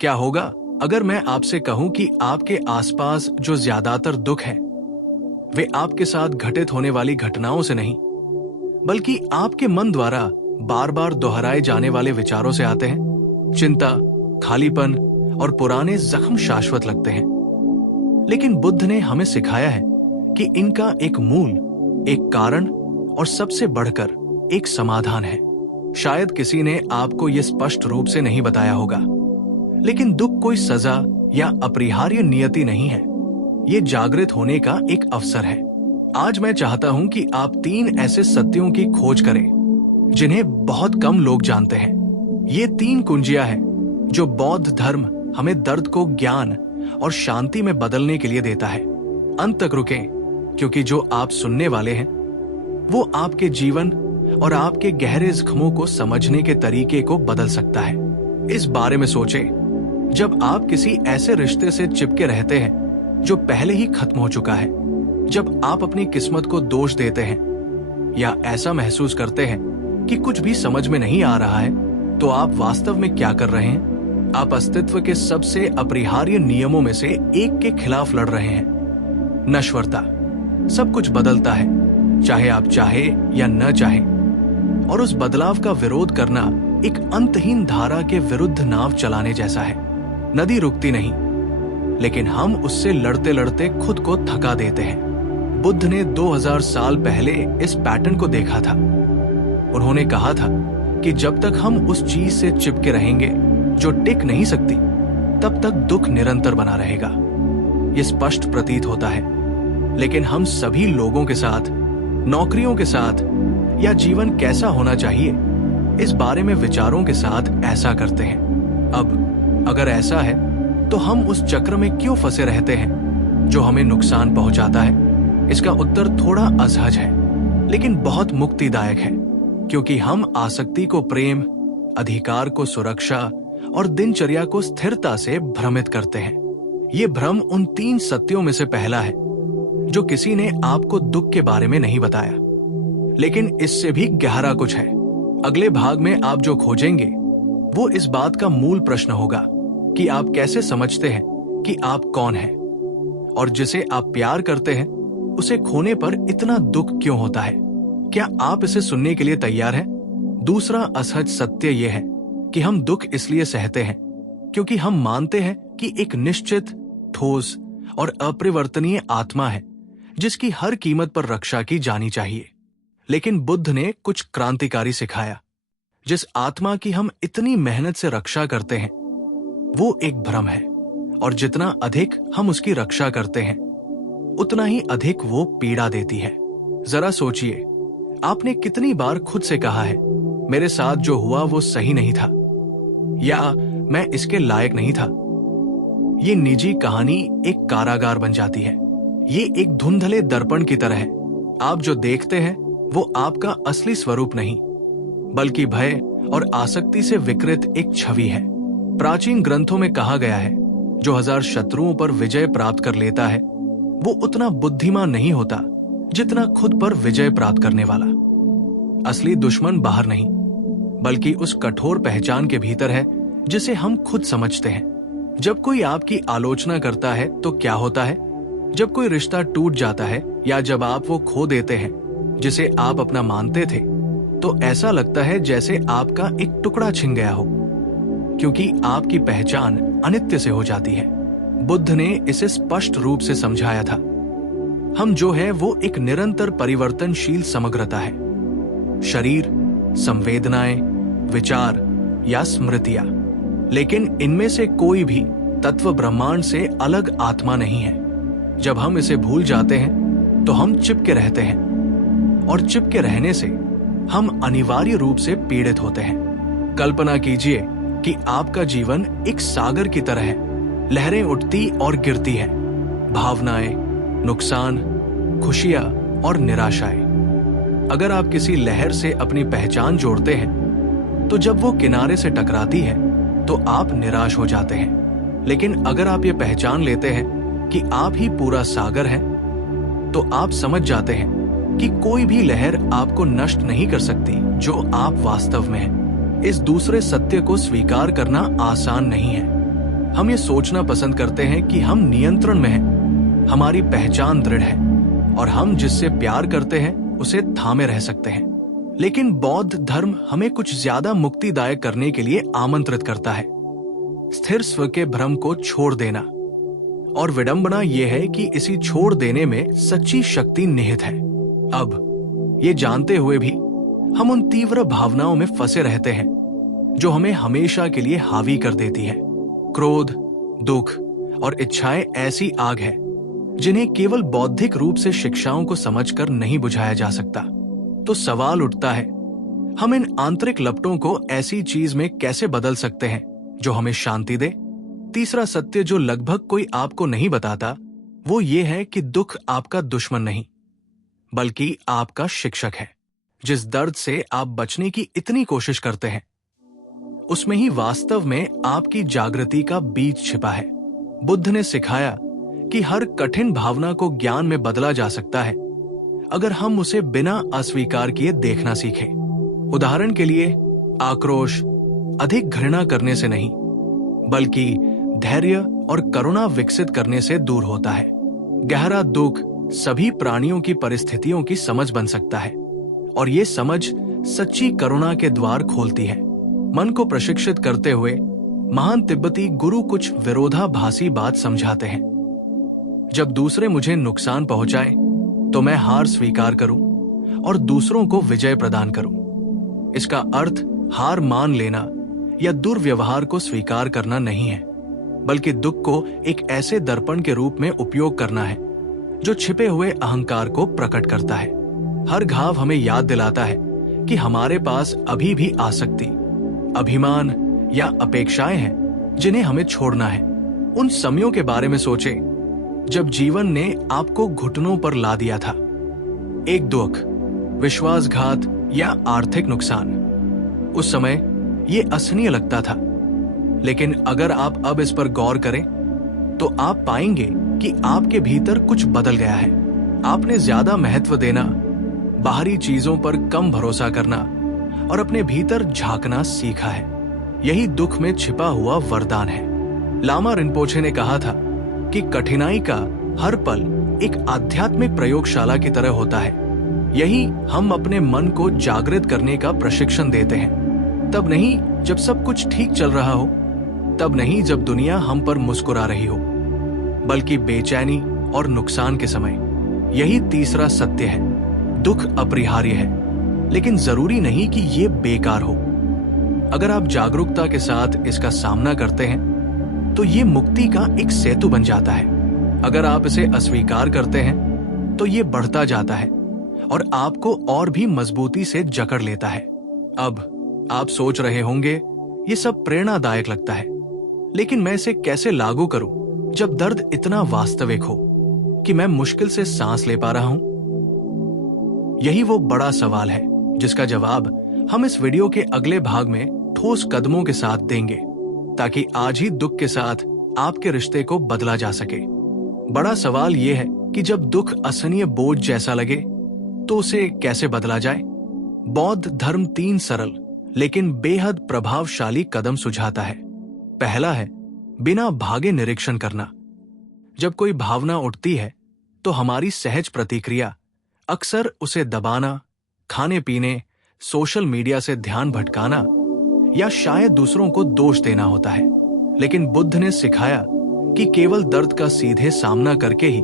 क्या होगा अगर मैं आपसे कहूं कि आपके आसपास जो ज्यादातर दुख है वे आपके साथ घटित होने वाली घटनाओं से नहीं, बल्कि आपके मन द्वारा बार बार दोहराए जाने वाले विचारों से आते हैं। चिंता, खालीपन और पुराने जख्म शाश्वत लगते हैं, लेकिन बुद्ध ने हमें सिखाया है कि इनका एक मूल, एक कारण और सबसे बढ़कर एक समाधान है। शायद किसी ने आपको यह स्पष्ट रूप से नहीं बताया होगा, लेकिन दुख कोई सजा या अपरिहार्य नियति नहीं है। ये जागृत होने का एक अवसर है। आज मैं चाहता हूं कि आप 3 ऐसे सत्यों की खोज करें जिन्हें बहुत कम लोग जानते हैं। ये 3 कुंजियां हैं जो बौद्ध धर्म हमें दर्द को ज्ञान और शांति में बदलने के लिए देता है। अंत तक रुकें, क्योंकि जो आप सुनने वाले हैं वो आपके जीवन और आपके गहरे जख्मों को समझने के तरीके को बदल सकता है। इस बारे में सोचें, जब आप किसी ऐसे रिश्ते से चिपके रहते हैं जो पहले ही खत्म हो चुका है, जब आप अपनी किस्मत को दोष देते हैं या ऐसा महसूस करते हैं कि कुछ भी समझ में नहीं आ रहा है, तो आप वास्तव में क्या कर रहे हैं? आप अस्तित्व के सबसे अपरिहार्य नियमों में से एक के खिलाफ लड़ रहे हैं। नश्वरता। सब कुछ बदलता है, चाहे आप चाहे या न चाहें, और उस बदलाव का विरोध करना एक अंतहीन धारा के विरुद्ध नाव चलाने जैसा है। नदी रुकती नहीं, लेकिन हम उससे लड़ते लड़ते खुद को थका देते हैं। बुद्ध ने 2000 साल पहले इस पैटर्न को देखा था। उन्होंने कहा था कि जब तक हम उस चीज से चिपके रहेंगे जो टिक नहीं सकती, तब तक दुख निरंतर बना रहेगा। ये स्पष्ट प्रतीत होता है, लेकिन हम सभी लोगों के साथ, नौकरियों के साथ या जीवन कैसा होना चाहिए, इस बारे में विचारों के साथ ऐसा करते हैं। अब अगर ऐसा है, तो हम उस चक्र में क्यों फंसे रहते हैं जो हमें नुकसान पहुंचाता है? इसका उत्तर थोड़ा असहज है, लेकिन बहुत मुक्तिदायक है, क्योंकि हम आसक्ति को प्रेम, अधिकार को सुरक्षा और दिनचर्या को स्थिरता से भ्रमित करते हैं। ये भ्रम उन 3 सत्यों में से पहला है जो किसी ने आपको दुख के बारे में नहीं बताया, लेकिन इससे भी गहरा कुछ है। अगले भाग में आप जो खोजेंगे वो इस बात का मूल प्रश्न होगा कि आप कैसे समझते हैं कि आप कौन हैं, और जिसे आप प्यार करते हैं उसे खोने पर इतना दुख क्यों होता है। क्या आप इसे सुनने के लिए तैयार हैं? दूसरा असहज सत्य यह है कि हम दुख इसलिए सहते हैं क्योंकि हम मानते हैं कि एक निश्चित, ठोस और अपरिवर्तनीय आत्मा है जिसकी हर कीमत पर रक्षा की जानी चाहिए। लेकिन बुद्ध ने कुछ क्रांतिकारी सिखाया। जिस आत्मा की हम इतनी मेहनत से रक्षा करते हैं वो एक भ्रम है, और जितना अधिक हम उसकी रक्षा करते हैं उतना ही अधिक वो पीड़ा देती है। जरा सोचिए, आपने कितनी बार खुद से कहा है, मेरे साथ जो हुआ वो सही नहीं था, या मैं इसके लायक नहीं था। ये निजी कहानी एक कारागार बन जाती है। ये एक धुंधले दर्पण की तरह है। आप जो देखते हैं वो आपका असली स्वरूप नहीं, बल्कि भय और आसक्ति से विकृत एक छवि है। प्राचीन ग्रंथों में कहा गया है, जो 1000 शत्रुओं पर विजय प्राप्त कर लेता है वो उतना बुद्धिमान नहीं होता जितना खुद पर विजय प्राप्त करने वाला। असली दुश्मन बाहर नहीं, बल्कि उस कठोर पहचान के भीतर है जिसे हम खुद समझते हैं। जब कोई आपकी आलोचना करता है तो क्या होता है? जब कोई रिश्ता टूट जाता है या जब आप वो खो देते हैं जिसे आप अपना मानते थे, तो ऐसा लगता है जैसे आपका एक टुकड़ा छिन गया हो, क्योंकि आपकी पहचान अनित्य से हो जाती है। बुद्ध ने इसे स्पष्ट रूप से समझाया था। हम जो है वो एक निरंतर परिवर्तनशील समग्रता है। शरीर, संवेदनाएं, विचार या स्मृतियां, लेकिन इनमें से कोई भी तत्व ब्रह्मांड से अलग आत्मा नहीं है। जब हम इसे भूल जाते हैं तो हम चिपके रहते हैं, और चिपके रहने से हम अनिवार्य रूप से पीड़ित होते हैं। कल्पना कीजिए कि आपका जीवन एक सागर की तरह है। लहरें उठती और गिरती हैं, भावनाएं, नुकसान, खुशियां और निराशाएं। अगर आप किसी लहर से अपनी पहचान जोड़ते हैं तो जब वो किनारे से टकराती है तो आप निराश हो जाते हैं। लेकिन अगर आप ये पहचान लेते हैं कि आप ही पूरा सागर हैं, तो आप समझ जाते हैं कि कोई भी लहर आपको नष्ट नहीं कर सकती जो आप वास्तव में हैं। इस दूसरे सत्य को स्वीकार करना आसान नहीं है, हम ये सोचना पसंद करते हैं कि हम नियंत्रण में हैं, हमारी पहचान दृढ़ है और हम जिससे प्यार करते हैं उसे थामे रह सकते हैं। लेकिन बौद्ध धर्म हमें कुछ ज्यादा मुक्तिदायक करने के लिए आमंत्रित करता है, स्थिर स्व के भ्रम को छोड़ देना। और विडंबना यह है कि इसी छोड़ देने में सच्ची शक्ति निहित है। अब ये जानते हुए भी हम उन तीव्र भावनाओं में फंसे रहते हैं जो हमें हमेशा के लिए हावी कर देती है। क्रोध, दुख और इच्छाएं ऐसी आग है जिन्हें केवल बौद्धिक रूप से शिक्षाओं को समझकर नहीं बुझाया जा सकता। तो सवाल उठता है, हम इन आंतरिक लपटों को ऐसी चीज में कैसे बदल सकते हैं जो हमें शांति दे? तीसरा सत्य जो लगभग कोई आपको नहीं बताता वो ये है कि दुख आपका दुश्मन नहीं बल्कि आपका शिक्षक है। जिस दर्द से आप बचने की इतनी कोशिश करते हैं उसमें ही वास्तव में आपकी जागृति का बीज छिपा है। बुद्ध ने सिखाया कि हर कठिन भावना को ज्ञान में बदला जा सकता है अगर हम उसे बिना अस्वीकार किए देखना सीखें। उदाहरण के लिए, आक्रोश अधिक घृणा करने से नहीं बल्कि धैर्य और करुणा विकसित करने से दूर होता है। गहरा दुख सभी प्राणियों की परिस्थितियों की समझ बन सकता है और ये समझ सच्ची करुणा के द्वार खोलती है। मन को प्रशिक्षित करते हुए महान तिब्बती गुरु कुछ विरोधाभासी बात समझाते हैं। जब दूसरे मुझे नुकसान पहुंचाए तो मैं हार स्वीकार करूं और दूसरों को विजय प्रदान करूं। इसका अर्थ हार मान लेना या दुर्व्यवहार को स्वीकार करना नहीं है बल्कि दुख को एक ऐसे दर्पण के रूप में उपयोग करना है जो छिपे हुए अहंकार को प्रकट करता है। हर घाव हमें याद दिलाता है कि हमारे पास अभी भी आसक्ति, अभिमान या अपेक्षाएं हैं जिन्हें हमें छोड़ना है। उन समयों के बारे में सोचें जब जीवन ने आपको घुटनों पर ला दिया था। एक दुख, विश्वासघात या आर्थिक नुकसान। उस समय ये असहनीय लगता था, लेकिन अगर आप अब इस पर गौर करें तो आप पाएंगे कि आपके भीतर कुछ बदल गया है। आपने ज्यादा महत्व देना, बाहरी चीजों पर कम भरोसा करना और अपने भीतर झांकना सीखा है। यही दुख में छिपा हुआ वरदान है। लामा रिनपोछे ने कहा था कि कठिनाई का हर पल एक आध्यात्मिक प्रयोगशाला की तरह होता है। यही हम अपने मन को जागृत करने का प्रशिक्षण देते हैं। तब नहीं जब सब कुछ ठीक चल रहा हो, तब नहीं जब दुनिया हम पर मुस्कुरा रही हो, बल्कि बेचैनी और नुकसान के समय। यही तीसरा सत्य है। दुख अपरिहार्य है, लेकिन जरूरी नहीं कि ये बेकार हो। अगर आप जागरूकता के साथ इसका सामना करते हैं तो ये मुक्ति का एक सेतु बन जाता है। अगर आप इसे अस्वीकार करते हैं तो ये बढ़ता जाता है और आपको और भी मजबूती से जकड़ लेता है। अब आप सोच रहे होंगे ये सब प्रेरणादायक लगता है, लेकिन मैं इसे कैसे लागू करूं जब दर्द इतना वास्तविक हो कि मैं मुश्किल से सांस ले पा रहा हूं? यही वो बड़ा सवाल है जिसका जवाब हम इस वीडियो के अगले भाग में ठोस कदमों के साथ देंगे, ताकि आज ही दुख के साथ आपके रिश्ते को बदला जा सके। बड़ा सवाल यह है कि जब दुख असहनीय बोझ जैसा लगे तो उसे कैसे बदला जाए। बौद्ध धर्म 3 सरल लेकिन बेहद प्रभावशाली कदम सुझाता है। पहला है बिना भागे निरीक्षण करना। जब कोई भावना उठती है तो हमारी सहज प्रतिक्रिया अक्सर उसे दबाना, खाने पीने, सोशल मीडिया से ध्यान भटकाना या शायद दूसरों को दोष देना होता है। लेकिन बुद्ध ने सिखाया कि केवल दर्द का सीधे सामना करके ही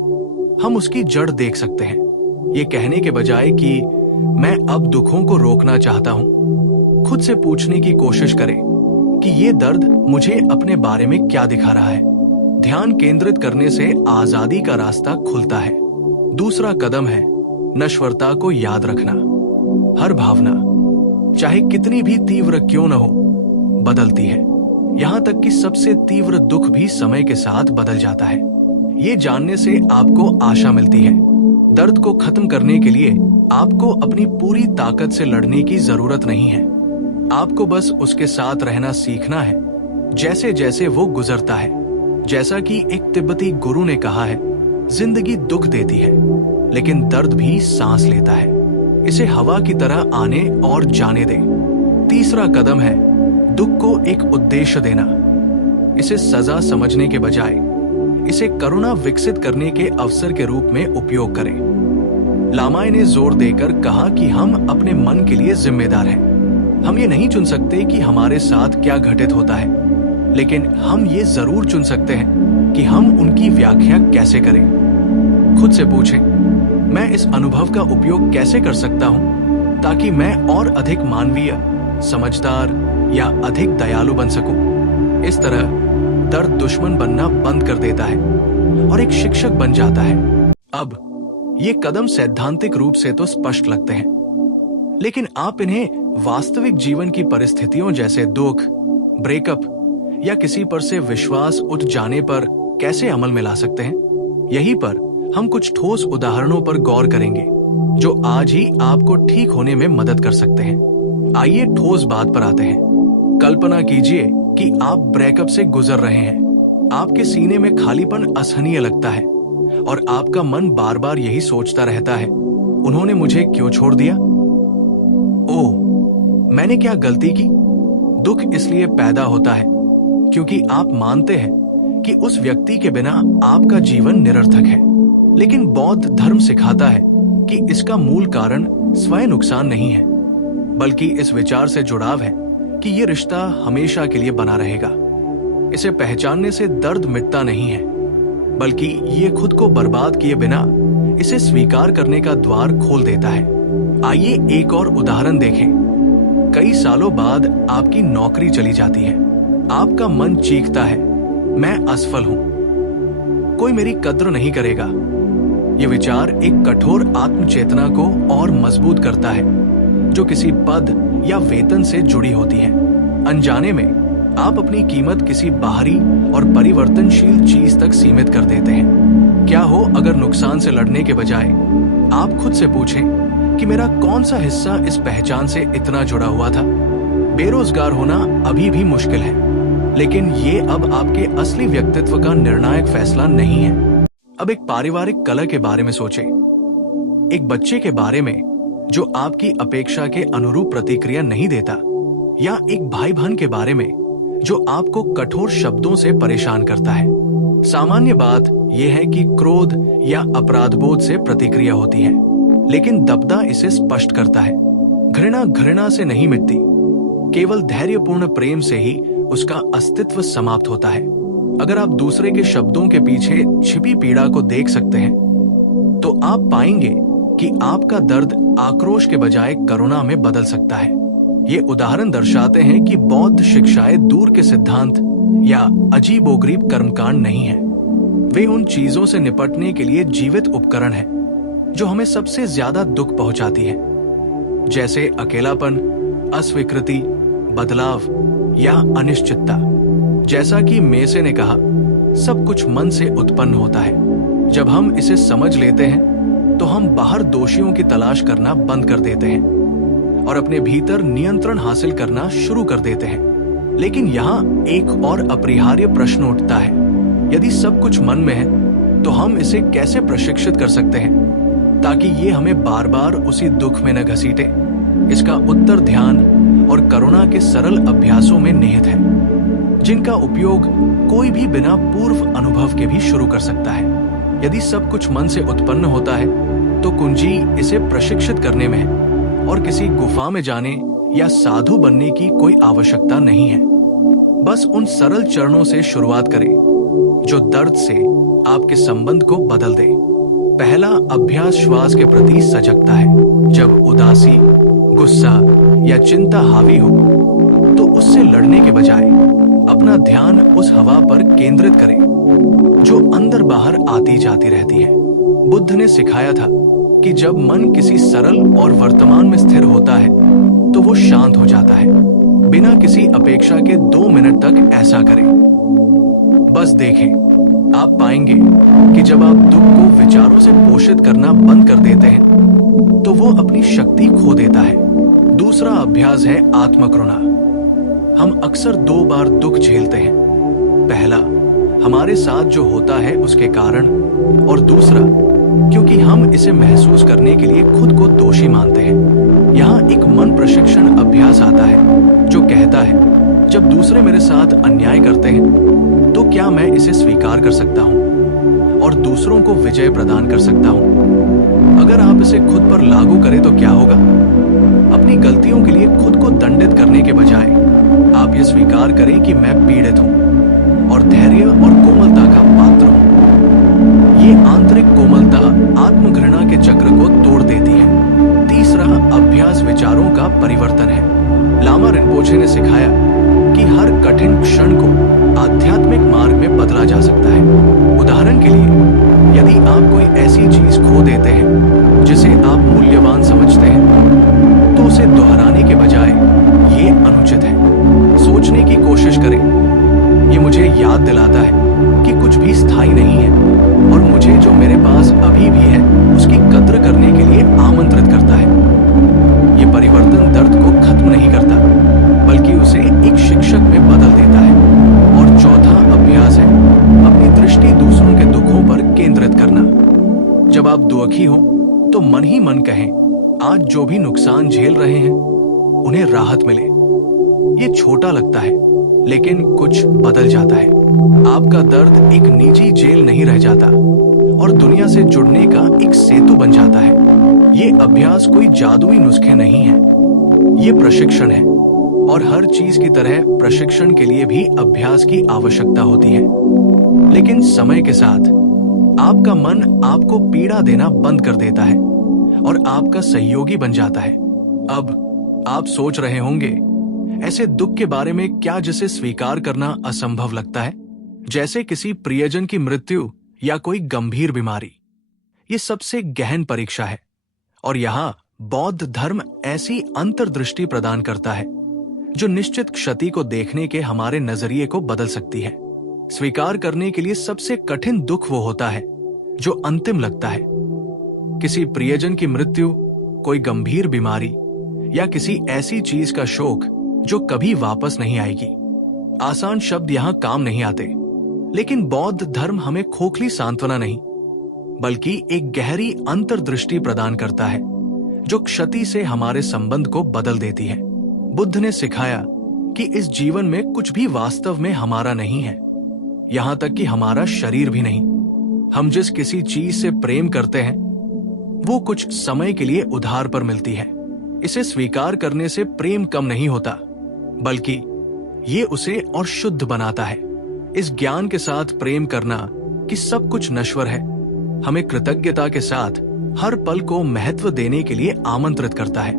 हम उसकी जड़ देख सकते हैं। ये कहने के बजाय कि मैं अब दुखों को रोकना चाहता हूं, खुद से पूछने की कोशिश करें कि ये दर्द मुझे अपने बारे में क्या दिखा रहा है। ध्यान केंद्रित करने से आजादी का रास्ता खुलता है। दूसरा कदम है नश्वरता को याद रखना। हर भावना, चाहे कितनी भी तीव्र क्यों न हो, बदलती है। यहां तक कि सबसे तीव्र दुख भी समय के साथ बदल जाता है। ये जानने से आपको आशा मिलती है। दर्द को खत्म करने के लिए आपको अपनी पूरी ताकत से लड़ने की जरूरत नहीं है। आपको बस उसके साथ रहना सीखना है, जैसे जैसे वो गुजरता है। जैसा कि एक तिब्बती गुरु ने कहा है, जिंदगी दुख देती है, लेकिन दर्द भी सांस लेता है। इसे हवा की तरह आने और जाने दें। तीसरा कदम है दुख को एक उद्देश्य देना। इसे सजा समझने के बजाय इसे करुणा विकसित करने के अवसर के रूप में उपयोग करें। लामाय ने जोर देकर कहा कि हम अपने मन के लिए जिम्मेदार हैं। हम ये नहीं चुन सकते कि हमारे साथ क्या घटित होता है, लेकिन हम ये जरूर चुन सकते हैं कि हम उनकी व्याख्या कैसे करें। खुद से पूछें, मैं इस अनुभव का उपयोग कैसे कर सकता हूं ताकि मैं और अधिक मानवीय, समझदार या अधिक दयालु बन सकूं। इस तरह दर्द दुश्मन बनना बंद कर देता है और एक शिक्षक बन जाता है। अब ये कदम सैद्धांतिक रूप से तो स्पष्ट लगते हैं, लेकिन आप इन्हें वास्तविक जीवन की परिस्थितियों जैसे दुख, ब्रेकअप या किसी पर से विश्वास उठ जाने पर कैसे अमल में ला सकते हैं? यहीं पर हम कुछ ठोस उदाहरणों पर गौर करेंगे जो आज ही आपको ठीक होने में मदद कर सकते हैं। आइए ठोस बात पर आते हैं। कल्पना कीजिए कि आप ब्रेकअप से गुजर रहे हैं। आपके सीने में खालीपन असहनीय लगता है और आपका मन बार बार यही सोचता रहता है, उन्होंने मुझे क्यों छोड़ दिया? ओह, मैंने क्या गलती की? दुख इसलिए पैदा होता है क्योंकि आप मानते हैं कि उस व्यक्ति के बिना आपका जीवन निरर्थक है। लेकिन बौद्ध धर्म सिखाता है कि इसका मूल कारण स्वयं नुकसान नहीं है, बल्कि इस विचार से जुड़ाव है कि ये रिश्ता हमेशा के लिए बना रहेगा। इसे पहचानने से दर्द मिटता नहीं है, बल्कि ये खुद को बर्बाद किए बिना इसे स्वीकार करने का द्वार खोल देता है। आइए एक और उदाहरण देखें। कई सालों बाद आपकी नौकरी चली जाती है। आपका मन चीखता है, मैं असफल हूं, कोई मेरी कद्र नहीं करेगा। ये विचार एक कठोर आत्मचेतना को और मजबूत करता है जो किसी पद या वेतन से जुड़ी होती है। अनजाने में आप अपनी कीमत किसी बाहरी और परिवर्तनशील चीज तक सीमित कर देते हैं। क्या हो अगर नुकसान से लड़ने के बजाय आप खुद से पूछें कि मेरा कौन सा हिस्सा इस पहचान से इतना जुड़ा हुआ था? बेरोजगार होना अभी भी मुश्किल है, लेकिन ये अब आपके असली व्यक्तित्व का निर्णायक फैसला नहीं है। अब एक पारिवारिक कलह के बारे में सोचें। एक बच्चे के बारे में जो आपकी अपेक्षा के अनुरूप प्रतिक्रिया नहीं देता, या एक भाई बहन के बारे में जो आपको कठोर शब्दों से परेशान करता है। सामान्य बात यह है कि क्रोध या अपराधबोध से प्रतिक्रिया होती है, लेकिन दबदा इसे स्पष्ट करता है। घृणा घृणा से नहीं मिटती, केवल धैर्यपूर्ण प्रेम से ही उसका अस्तित्व समाप्त होता है। अगर आप दूसरे के शब्दों के पीछे छिपी पीड़ा को देख सकते हैं, तो आप पाएंगे कि आपका दर्द आक्रोश के बजाय करुणा में बदल सकता है। ये उदाहरण दर्शाते हैं कि बौद्ध शिक्षाएं दूर के सिद्धांत या अजीबोगरीब कर्मकांड नहीं है। वे उन चीजों से निपटने के लिए जीवित उपकरण हैं जो हमें सबसे ज्यादा दुख पहुंचाती है, जैसे अकेलापन, अस्वीकृति, बदलाव या अनिश्चितता। जैसा कि मेसे ने कहा, सब कुछ मन से उत्पन्न होता है। जब हम इसे समझ लेते हैं तो हम बाहर दोषियों की तलाश करना बंद कर देते हैं और अपने भीतर नियंत्रण हासिल करना शुरू कर देते हैं। लेकिन यहाँ एक और अपरिहार्य प्रश्न उठता है, यदि सब कुछ मन में है तो हम इसे कैसे प्रशिक्षित कर सकते हैं ताकि ये हमें बार बार उसी दुख में न घसीटे? इसका उत्तर ध्यान और करुणा के सरल अभ्यासों में निहित है, जिनका उपयोग कोई भी बिना पूर्व अनुभव के भी शुरू कर सकता है। यदि सब कुछ मन से उत्पन्न होता है तो कुंजी इसे प्रशिक्षित करने में है और किसी गुफा में जाने या साधु बनने की कोई आवश्यकता नहीं है। बस उन सरल चरणों से शुरुआत करें जो दर्द से आपके संबंध को बदल दे। पहला अभ्यास श्वास के प्रति सजगता है। जब उदासी, गुस्सा या चिंता हावी हो तो उससे लड़ने के बजाय अपना ध्यान उस हवा पर केंद्रित करें जो अंदर बाहर आती जाती रहती है। बुद्ध ने सिखाया था कि जब मन किसी सरल और वर्तमान में स्थिर होता है तो वो शांत हो जाता है। बिना किसी अपेक्षा के 2 मिनट तक ऐसा करें। बस देखें, आप पाएंगे कि जब आप दुख को विचारों से पोषित करना बंद कर देते हैं तो वो अपनी शक्ति खो देता है। दूसरा अभ्यास है आत्मकरुणा। हम अक्सर 2 बार दुख झेलते हैं। पहला, हमारे साथ जो होता है उसके कारण, और दूसरा क्योंकि हम इसे महसूस करने के लिए खुद को दोषी मानते हैं। यहाँ एक मन प्रशिक्षण अभ्यास आता है जो कहता है, जब दूसरे मेरे साथ अन्याय करते हैं तो क्या मैं इसे स्वीकार कर सकता हूं और दूसरों को विजय प्रदान कर सकता हूं? अगर आप इसे खुद पर लागू करें तो क्या होगा? अपनी गलतियों के लिए खुद को दंडित करने के बजाय आप ये स्वीकार करें कि मैं पीड़ित हूं और धैर्य और कोमलता का पात्र हूं। ये आंतरिक कोमलता आत्मघृणा के चक्र को तोड़ देती है। तीसरा अभ्यास विचारों का परिवर्तन है। लामा रिम्पोचे ने सिखाया कि हर कठिन क्षण को आध्यात्मिक मार्ग में बदला जा सकता है। उदाहरण के लिए, यदि आप कोई ऐसी चीज खो देते हैं जिसे आप मूल्यवान समझते हैं, तो उसे दोहराने के बजाय ये अनुचित है। सोचने की कोशिश करें, ये मुझे याद दिलाता है कि कुछ भी स्थायी नहीं है और मुझे जो मेरे पास अभी भी है उसकी कद्र करने के लिए आमंत्रित करता है। ये परिवर्तन दर्द को खत्म नहीं करता, बल्कि उसे एक शिक्षक में बदल देता है। और चौथा अभ्यास है अपनी दृष्टि दूसरों के दुखों पर केंद्रित करना। जब आप दुखी हो तो मन ही मन कहें, आज जो भी नुकसान झेल रहे हैं उन्हें राहत मिले। ये छोटा लगता है, लेकिन कुछ बदल जाता है। आपका दर्द एक निजी जेल नहीं रह जाता और दुनिया से जुड़ने का एक सेतु बन जाता है। ये अभ्यास कोई जादुई नुस्खे नहीं है, ये प्रशिक्षण है। और हर चीज की तरह प्रशिक्षण के लिए भी अभ्यास की आवश्यकता होती है। लेकिन समय के साथ आपका मन आपको पीड़ा देना बंद कर देता है और आपका सहयोगी बन जाता है। अब आप सोच रहे होंगे, ऐसे दुख के बारे में क्या जिसे स्वीकार करना असंभव लगता है, जैसे किसी प्रियजन की मृत्यु या कोई गंभीर बीमारी। ये सबसे गहन परीक्षा है और यहाँ बौद्ध धर्म ऐसी अंतर्दृष्टि प्रदान करता है जो निश्चित क्षति को देखने के हमारे नजरिए को बदल सकती है। स्वीकार करने के लिए सबसे कठिन दुख वो होता है जो अंतिम लगता है। किसी प्रियजन की मृत्यु, कोई गंभीर बीमारी या किसी ऐसी चीज का शोक जो कभी वापस नहीं आएगी। आसान शब्द यहाँ काम नहीं आते, लेकिन बौद्ध धर्म हमें खोखली सांत्वना नहीं, बल्कि एक गहरी अंतर्दृष्टि प्रदान करता है जो क्षति से हमारे संबंध को बदल देती है। बुद्ध ने सिखाया कि इस जीवन में कुछ भी वास्तव में हमारा नहीं है, यहां तक कि हमारा शरीर भी नहीं। हम जिस किसी चीज से प्रेम करते हैं वो कुछ समय के लिए उधार पर मिलती है। इसे स्वीकार करने से प्रेम कम नहीं होता, बल्कि ये उसे और शुद्ध बनाता है। इस ज्ञान के साथ प्रेम करना कि सब कुछ नश्वर है हमें कृतज्ञता के साथ हर पल को महत्व देने के लिए आमंत्रित करता है,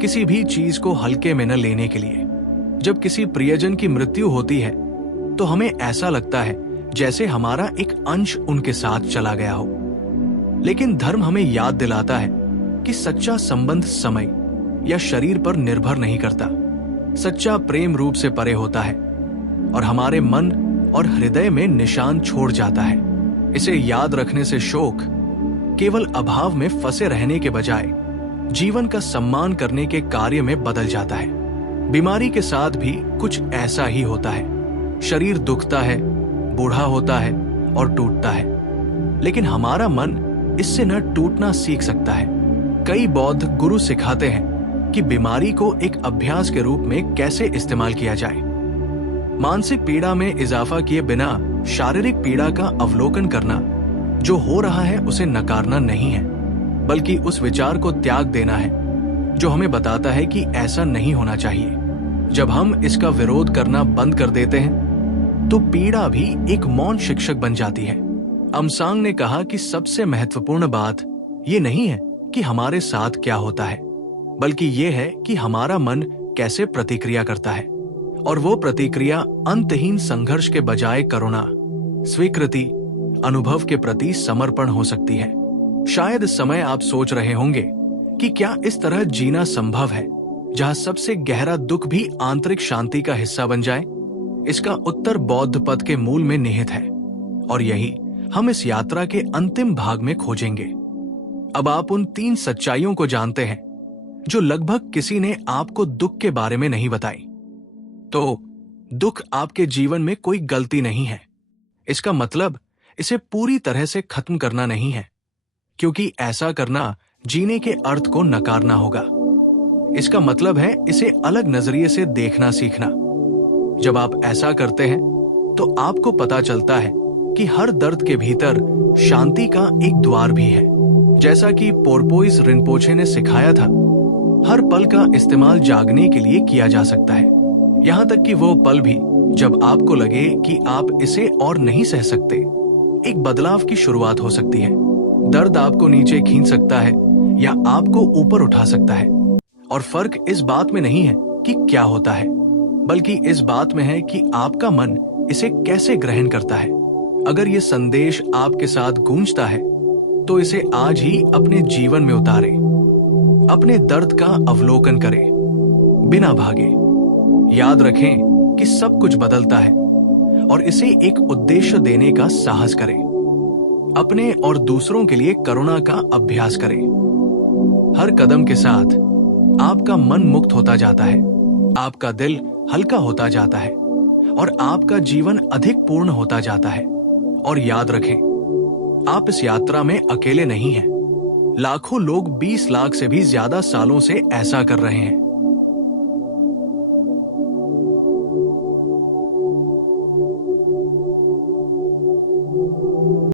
किसी भी चीज को हल्के में न लेने के लिए। जब किसी प्रियजन की मृत्यु होती है तो हमें ऐसा लगता है जैसे हमारा एक अंश उनके साथ चला गया हो। लेकिन धर्म हमें याद दिलाता है कि सच्चा संबंध समय या शरीर पर निर्भर नहीं करता। सच्चा प्रेम रूप से परे होता है और हमारे मन और हृदय में निशान छोड़ जाता है। इसे याद रखने से शोक केवल अभाव में फंसे रहने के बजाय जीवन का सम्मान करने के कार्य में बदल जाता है। बीमारी के साथ भी कुछ ऐसा ही होता है। शरीर दुखता है, बूढ़ा होता है और टूटता है, लेकिन हमारा मन इससे न टूटना सीख सकता है। कई बौद्ध गुरु सिखाते हैं कि बीमारी को एक अभ्यास के रूप में कैसे इस्तेमाल किया जाए। मानसिक पीड़ा में इजाफा किए बिना शारीरिक पीड़ा का अवलोकन करना, जो हो रहा है उसे नकारना नहीं है, बल्कि उस विचार को त्याग देना है जो हमें बताता है कि ऐसा नहीं होना चाहिए। जब हम इसका विरोध करना बंद कर देते हैं तो पीड़ा भी एक मौन शिक्षक बन जाती है। अमसांग ने कहा कि सबसे महत्वपूर्ण बात ये नहीं है कि हमारे साथ क्या होता है, बल्कि ये है कि हमारा मन कैसे प्रतिक्रिया करता है। और वो प्रतिक्रिया अंतहीन संघर्ष के बजाय करुणा, स्वीकृति, अनुभव के प्रति समर्पण हो सकती है। शायद इस समय आप सोच रहे होंगे कि क्या इस तरह जीना संभव है जहां सबसे गहरा दुख भी आंतरिक शांति का हिस्सा बन जाए? इसका उत्तर बौद्ध पद के मूल में निहित है और यही हम इस यात्रा के अंतिम भाग में खोजेंगे। अब आप उन 3 सच्चाइयों को जानते हैं जो लगभग किसी ने आपको दुख के बारे में नहीं बताई। तो दुख आपके जीवन में कोई गलती नहीं है। इसका मतलब इसे पूरी तरह से खत्म करना नहीं है, क्योंकि ऐसा करना जीने के अर्थ को नकारना होगा। इसका मतलब है इसे अलग नजरिए से देखना सीखना। जब आप ऐसा करते हैं तो आपको पता चलता है कि हर दर्द के भीतर शांति का एक द्वार भी है। जैसा कि पोरपोइस रिनपोचे ने सिखाया था, हर पल का इस्तेमाल जागने के लिए किया जा सकता है, यहाँ तक कि वो पल भी जब आपको लगे कि आप इसे और नहीं सह सकते। एक बदलाव की शुरुआत हो सकती है। दर्द आपको नीचे खींच सकता है या आपको ऊपर उठा सकता है, और फर्क इस बात में नहीं है कि क्या होता है, बल्कि इस बात में है कि आपका मन इसे कैसे ग्रहण करता है। अगर ये संदेश आपके साथ गूंजता है तो इसे आज ही अपने जीवन में उतारें। अपने दर्द का अवलोकन करें, बिना भागे। याद रखें कि सब कुछ बदलता है, और इसे एक उद्देश्य देने का साहस करें। अपने और दूसरों के लिए करुणा का अभ्यास करें। हर कदम के साथ आपका मन मुक्त होता जाता है, आपका दिल हल्का होता जाता है, और आपका जीवन अधिक पूर्ण होता जाता है। और याद रखें, आप इस यात्रा में अकेले नहीं हैं। लाखों लोग 20 लाख से भी ज्यादा सालों से ऐसा कर रहे हैं।